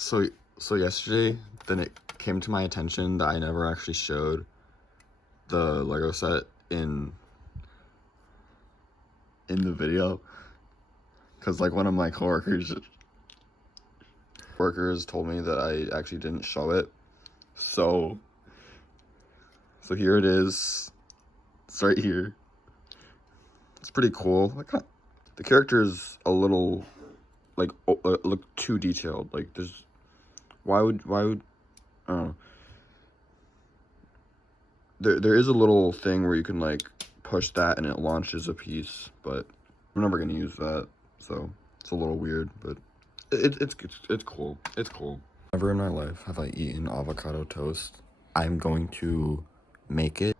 So so yesterday, then it came to my attention that I never actually showed the Lego set in the video, because like one of my coworkers told me that I actually didn't show it. So here it is. It's right here. It's pretty cool. The character is a little like look too detailed. Like there's why would I don't know. There is a little thing where you can like push that and it launches a piece, but I'm never gonna use that, so it's a little weird, but it's cool. It's cool. Never in my life have I eaten avocado toast. I'm going to make it.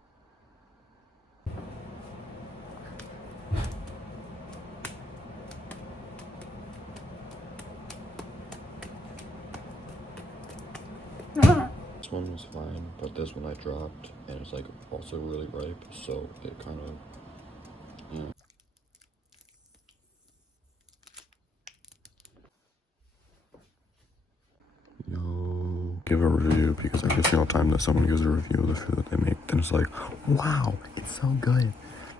This one was fine, but this one I dropped, and it's like also really ripe, so it kind of, you know. Yo, give a review, because every single time that someone gives a review of the food that they make, then it's like, wow, it's so good.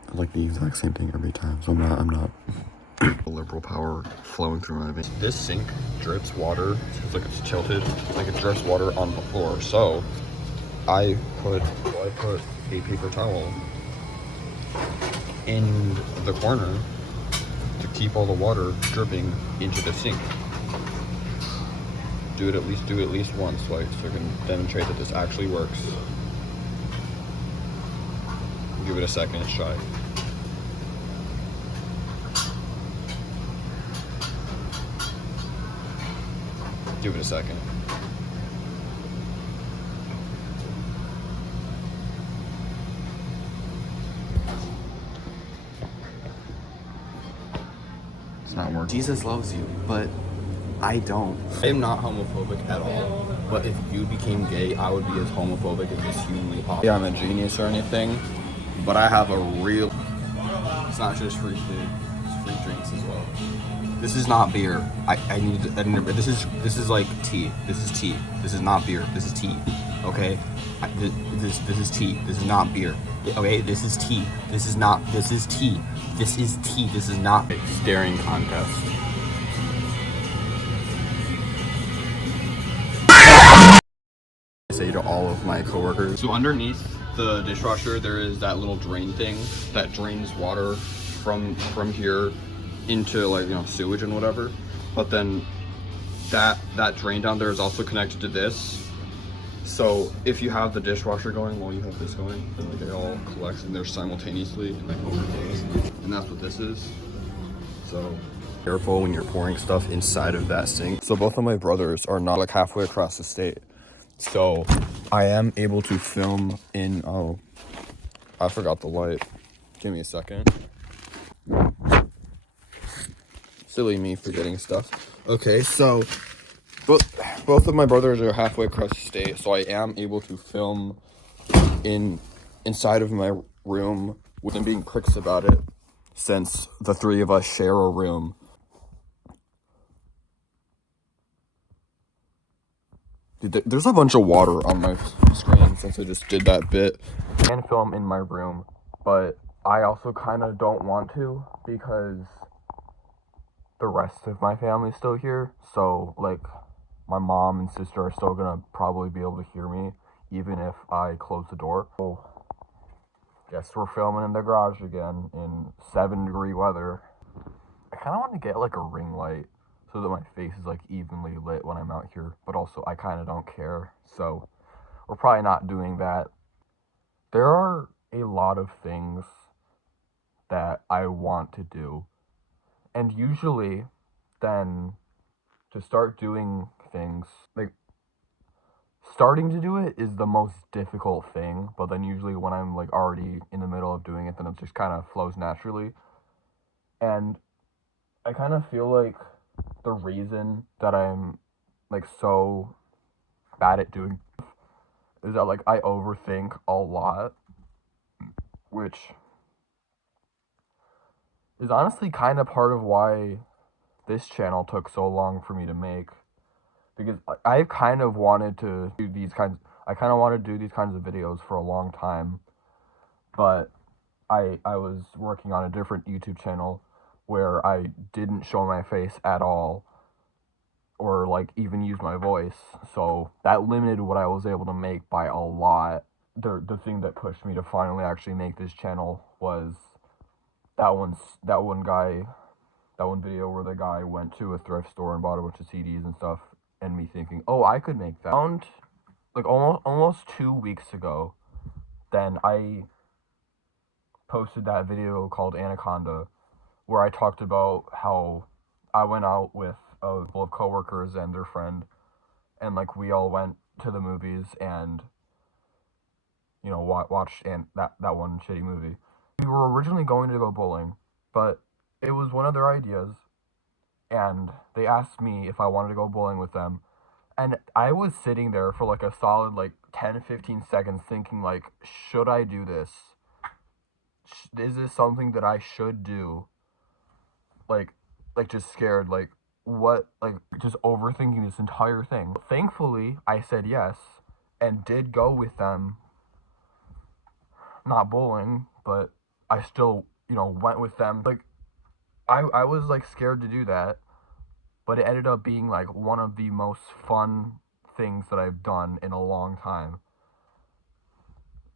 I like the exact same thing every time, so I'm not. Liberal power flowing through my veins. This sink drips water. It's like it's tilted, like it drips water on the floor. So I put a paper towel in the corner to keep all the water dripping into the sink. Do it at least once, like, so I can demonstrate that this actually works. Give it a second, it's shy. Give it a second. It's not working. Jesus loves you, but I don't. I am not homophobic at all, but if you became gay, I would be as homophobic as is humanly possible. Yeah, I'm a genius or anything, but I have a real... It's not just free food, it's free drinks as well. This is not beer. This is like tea. This is tea. This is not beer. This is tea. Okay? This is tea. This is not beer. Okay? This is tea. This is not. This is tea. This is tea. This is not a staring contest. I say to all of my coworkers. So underneath the dishwasher, there is that little drain thing that drains water from here into, like, you know, sewage and whatever. But then that drain down there is also connected to this. So if you have the dishwasher going while you have this going, then like it all collects in there simultaneously and like overflows. And that's what this is. So careful when you're pouring stuff inside of that sink. So both of my brothers are not like halfway across the state. So I am able to film in, oh, I forgot the light. Give me a second. Silly me forgetting stuff. Okay, so both of my brothers are halfway across the state, so I am able to film inside of my room with them being pricks about it, since the three of us share a room. Dude, there's a bunch of water on my screen since I just did that bit. I can film in my room, but I also kind of don't want to because the rest of my family's still here. So, like, my mom and sister are still gonna probably be able to hear me, even if I close the door. So, guess we're filming in the garage again in 7-degree weather. I kind of want to get, like, a ring light so that my face is, like, evenly lit when I'm out here, but also I kind of don't care, so we're probably not doing that. There are a lot of things that I want to do, and usually then to start doing things, like, starting to do it is the most difficult thing, but then usually when I'm like already in the middle of doing it, then it just kind of flows naturally. And I kind of feel like the reason that I'm like so bad at doing is that like I overthink a lot, which is honestly kind of part of why this channel took so long for me to make, because I kind of wanted to do these kinds. I kind of wanted to do these kinds of videos for a long time, but I was working on a different YouTube channel where I didn't show my face at all or like even use my voice. So that limited what I was able to make by a lot. The thing that pushed me to finally actually make this channel was that one video where the guy went to a thrift store and bought a bunch of CDs and stuff, and me thinking, oh, I could make that. Around like almost 2 weeks ago, then I posted that video called Anaconda, where I talked about how I went out with a couple of coworkers and their friend, and like we all went to the movies and watched and that one shitty movie. We were originally going to go bowling, but it was one of their ideas, and they asked me if I wanted to go bowling with them. And I was sitting there for like a solid like 10-15 seconds thinking like, should I do this? Is this something that I should do? Like just scared, like what, like just overthinking this entire thing. Thankfully, I said yes and did go with them. Not bowling, but I still, went with them. Like I was like scared to do that, but it ended up being like one of the most fun things that I've done in a long time.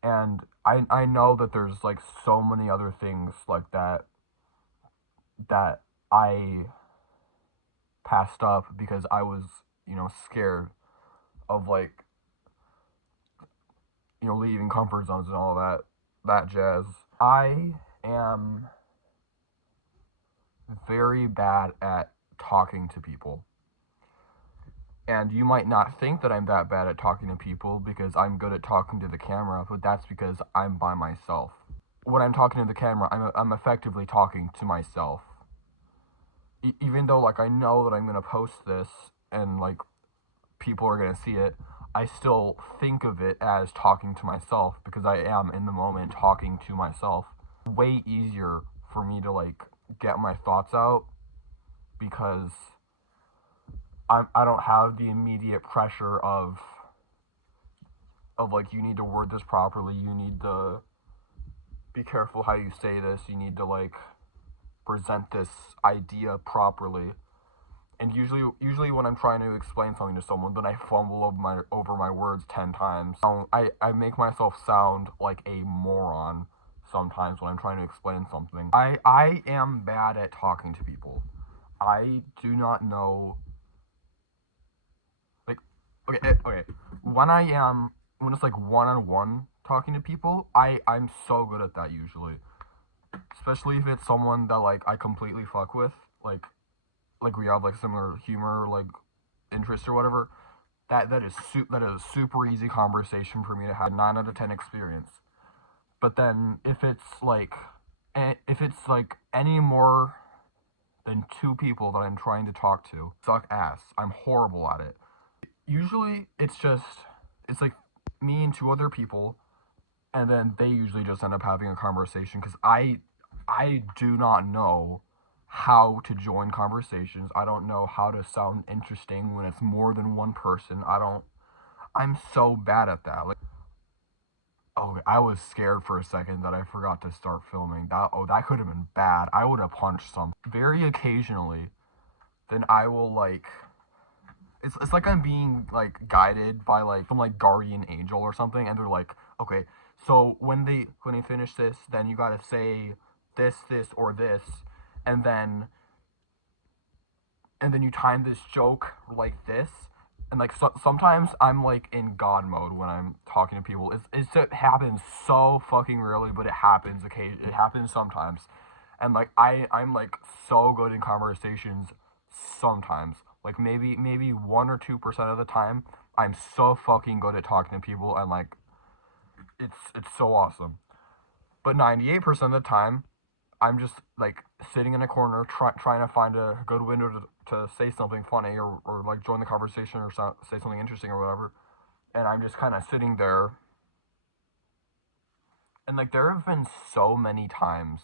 And I know that there's like so many other things like that I passed up because I was, scared of like, leaving comfort zones and all that jazz. I am very bad at talking to people. And you might not think that I'm that bad at talking to people because I'm good at talking to the camera, but that's because I'm by myself. When I'm talking to the camera, I'm effectively talking to myself. Even though like I know that I'm gonna post this and like people are gonna see it, I still think of it as talking to myself because I am in the moment talking to myself. Way easier for me to like get my thoughts out because I don't have the immediate pressure of like, you need to word this properly, you need to be careful how you say this, you need to like present this idea properly. And usually when I'm trying to explain something to someone, then I fumble over my words 10 times. I make myself sound like a moron sometimes when I'm trying to explain something. I am bad at talking to people. I do not know, like, okay. When it's like one-on-one talking to people, I'm so good at that usually. Especially if it's someone that like I completely fuck with, like we have like similar humor, like interest or whatever. That is a super easy conversation for me to have. 9 out of 10 experience. But then if it's like any more than two people that I'm trying to talk to, suck ass. I'm horrible at it. Usually it's like me and two other people, and then they usually just end up having a conversation because I do not know how to join conversations. I don't know how to sound interesting when it's more than one person. I'm so bad at that. Like, oh, I was scared for a second that I forgot to start filming. That could have been bad. I would have punched some. Very occasionally, then I will like it's like I'm being like guided by like some like guardian angel or something, and they're like, okay, so when they finish this, then you gotta say this or this, and then you time this joke like this. And like sometimes I'm like in God mode when I'm talking to people. It happens so fucking rarely, but it happens occasionally. It happens sometimes, and like I'm like so good in conversations sometimes. Like maybe 1 or 2% of the time, I'm so fucking good at talking to people, and like it's so awesome. But 98% of the time, I'm just like sitting in a corner trying to find a good window to say something funny or like join the conversation or say something interesting or whatever. And I'm just kind of sitting there. And like there have been so many times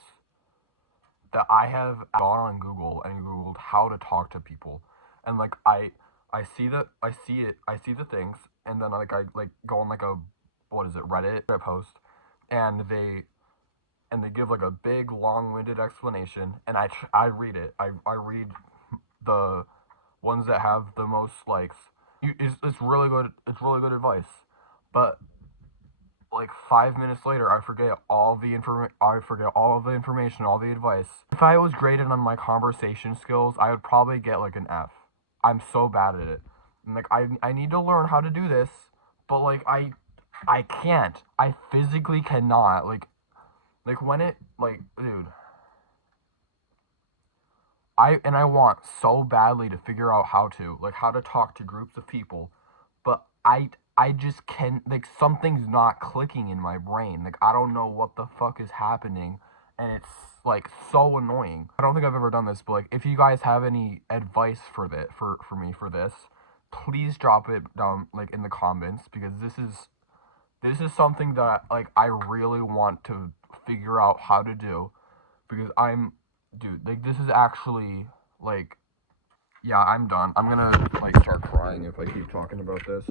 that I have gone on Google and Googled how to talk to people. And like I see the things, and then like I like go on like a, what is it, Reddit post, and they give like a big long-winded explanation, and I read it. I read the ones that have the most likes. It's really good. It's really good advice, but like 5 minutes later, I forget all the I forget all of the information, all the advice. If I was graded on my conversation skills, I would probably get like an F. I'm so bad at it. And like I need to learn how to do this, but like I can't. I physically cannot. Like when it like dude, I want so badly to figure out how to talk to groups of people, but I just can like something's not clicking in my brain. Like I don't know what the fuck is happening, and it's like so annoying. I don't think I've ever done this, but like if you guys have any advice for me for this, please drop it down like in the comments, because this is something that like I really want to figure out how to do, because dude, like this is actually like, yeah, I'm done. I'm gonna like start crying if I keep talking about this.